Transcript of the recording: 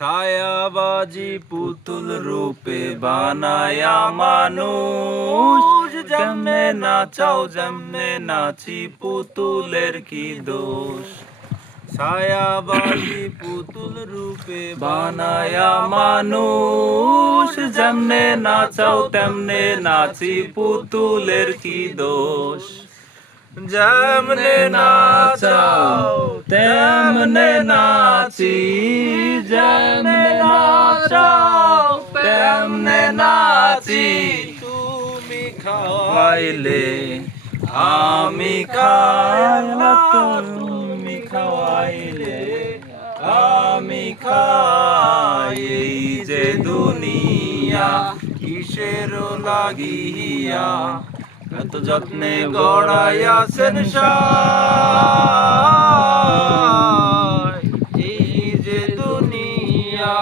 ছায়াবাজি পুতুল রূপে বানায়া মানুষ, যেমনে নাচাও যেমনে নাচি পুতুলের কি দোষ। ছায়াবাজি পুতুল রূপে বানায়া মানুষ, যেমনে নাচাও তেমনে নাচি পুতুলের কি দোষ। যেমনে নাচাও তেমনে নাচি, যেমনে নাচাও তেমনে নাচি। তুমি খাওয়াইলে আমি খাই না, তুমি খাওয়াইলে আমি খাই। এই যে দুনিয়া কিসের লাগিয়া এত যত্নে গড়াইয়াছেন সায়। এই যে দুনিয়া